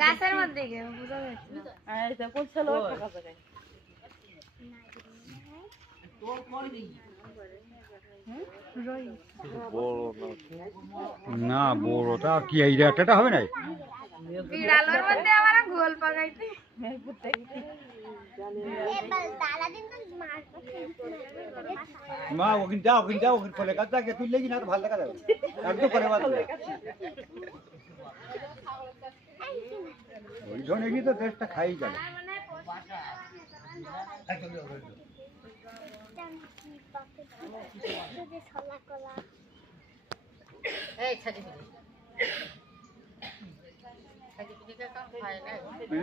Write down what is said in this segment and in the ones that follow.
গাছের মধ্যে গিয়ে বুঝা যাচ্ছে না। আচ্ছা কোনছিল টাকা জায়গায় না বড়টা কি এই রেটটা হবে না বিড়ালের মধ্যে আমার গোল পাকাইতে মা ওখানে যাও ওখানে ফলে কাজ থাকে তুই লেগি না তো ভালো দেখা যাবে একদম পরে বাদ ওই ধরনের কি তো দেশটা খাই যাবে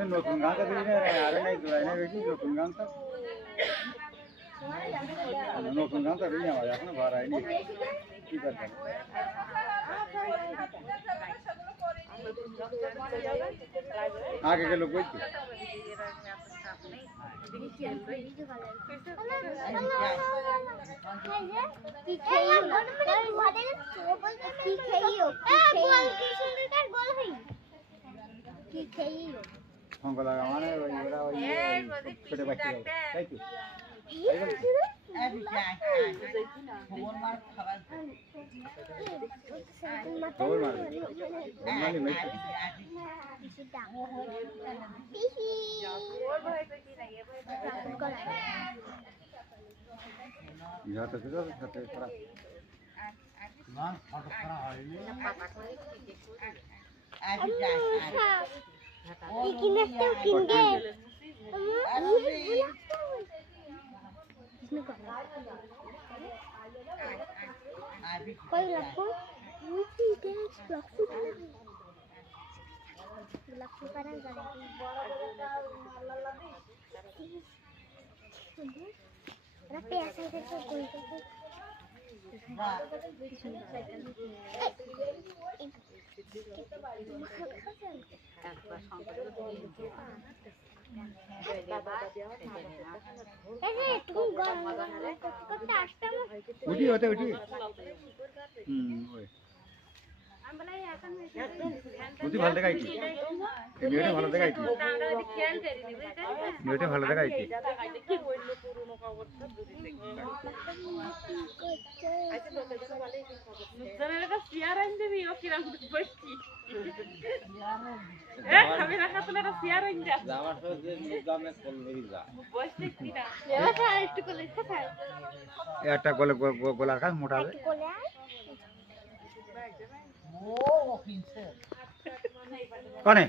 নতুন গানটা দিলে আরে নাই দোলাই না বেশি নতুন গানটা দিলে আমার এখনো ভাড়া হয়নি কি করতে আগে গেল বলছি সংকলা মানে ওরা ওই ছোট বাচ্চা তাই তো উঠি হতে উঠি বুঝি ভালো দেখাইছি মেয়েটা ভালো দেখাইছি মেয়েটা ভালো দেখাইছি একটা গলে গোলার কাজ মোটা হবে কনে